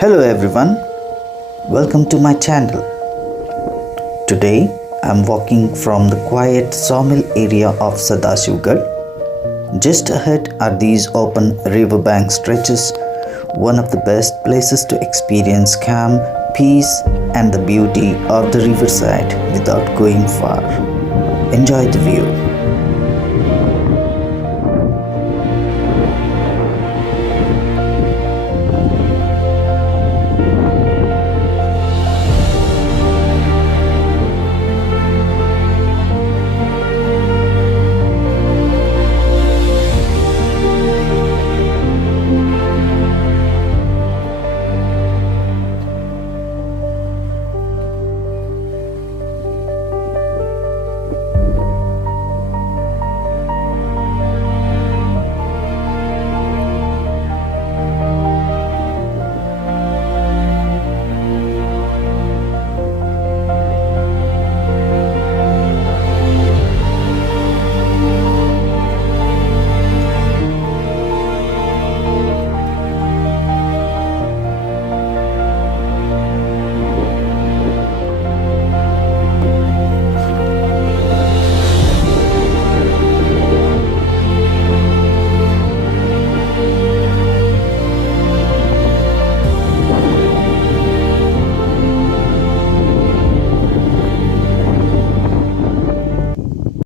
Hello everyone, welcome to my channel. Today I'm walking from the quiet sawmill area of Sadashivgad. Just ahead are these open riverbank stretches, one of the best places to experience calm, peace and the beauty of the riverside without going far. Enjoy the view.